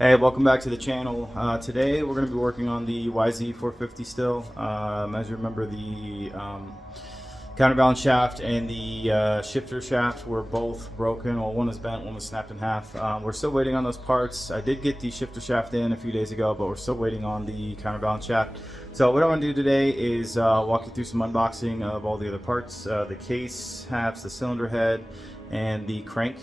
Hey, welcome back to the channel. Today we're going to be working on the YZ450 still. As you remember, the counterbalance shaft and the shifter shaft were both broken. Well, one was bent, one was snapped in half. We're still waiting on those parts. I did get the shifter shaft in a few days ago, but we're still waiting on the counterbalance shaft. So what I want to do today is walk you through some unboxing of all the other parts, the case halves, the cylinder head, and the crank.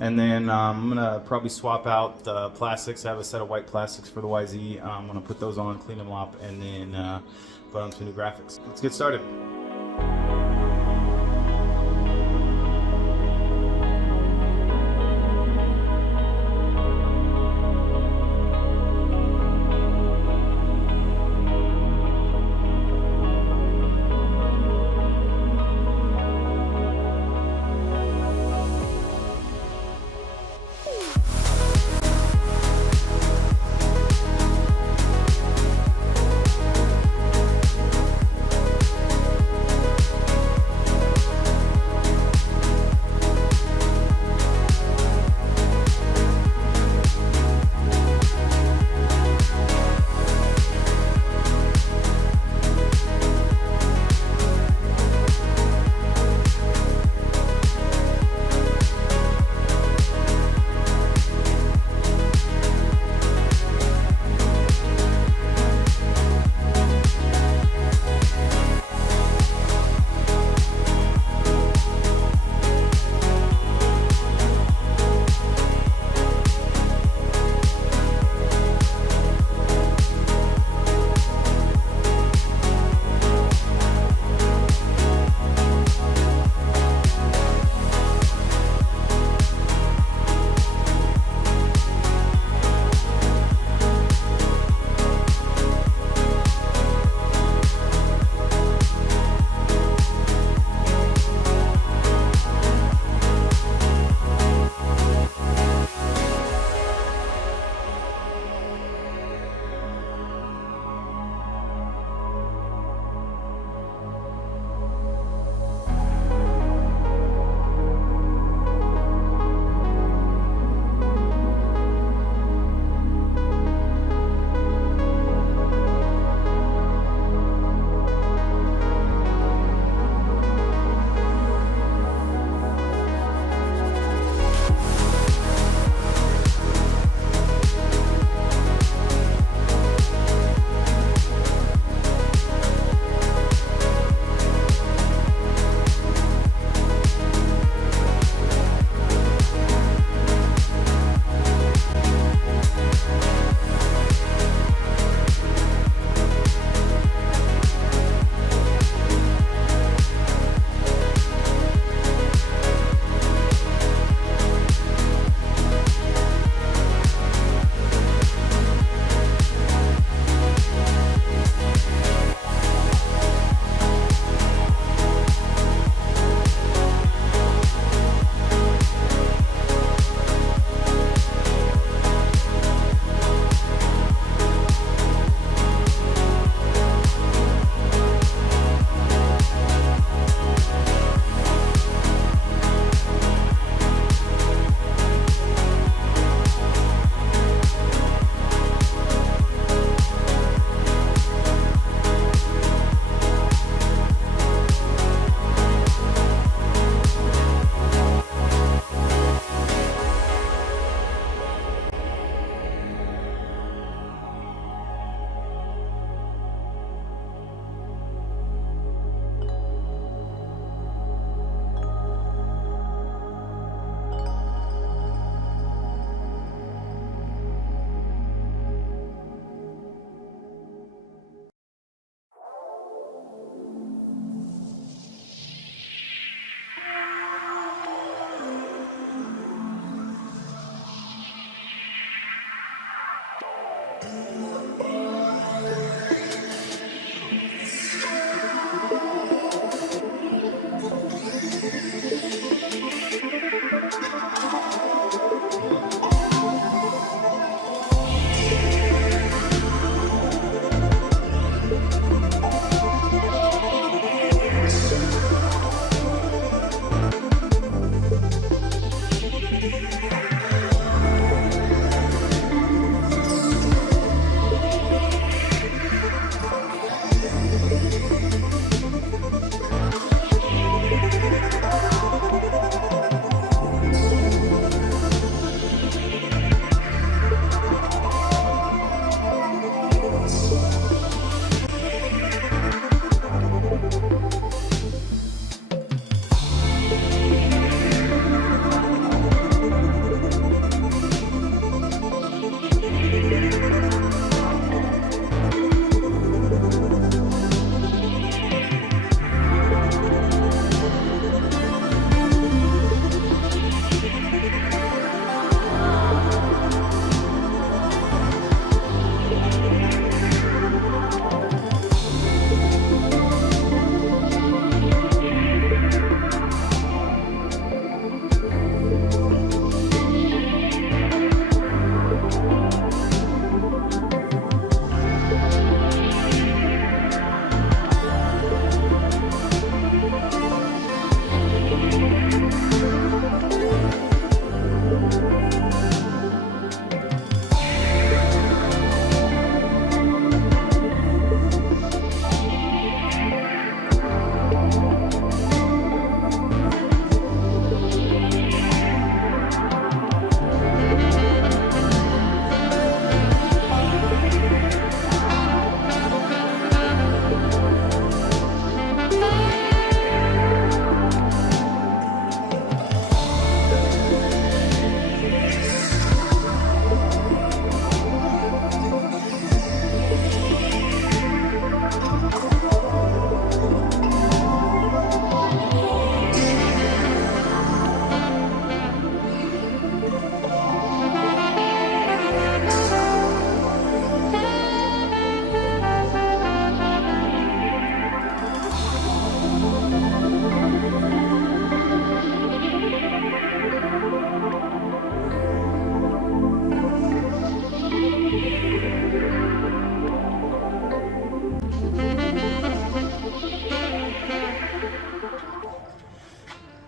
And then I'm gonna probably swap out the plastics. I have a set of white plastics for the YZ. I'm gonna put those on, clean them up, and then put on some new graphics. Let's get started.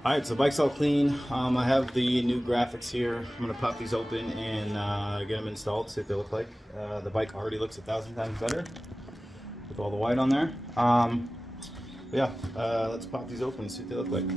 All right, so bike's all clean. I have the new graphics here. I'm gonna pop these open and get them installed, see what they look like. The bike already looks 1,000 times better with all the white on there. But yeah, let's pop these open and see what they look like.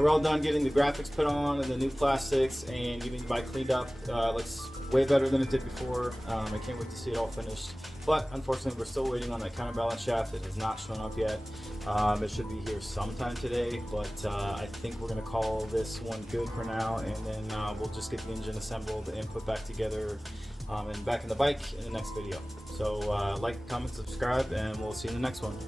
So we're all done getting the graphics put on and the new plastics and getting the bike cleaned up. Looks way better than it did before. I can't wait to see it all finished. But unfortunately, we're still waiting on that counterbalance shaft. It has not shown up yet. It should be here sometime today, but I think we're going to call this one good for now, and then we'll just get the engine assembled and put back together and back in the bike in the next video. So like, comment, subscribe, and we'll see you in the next one.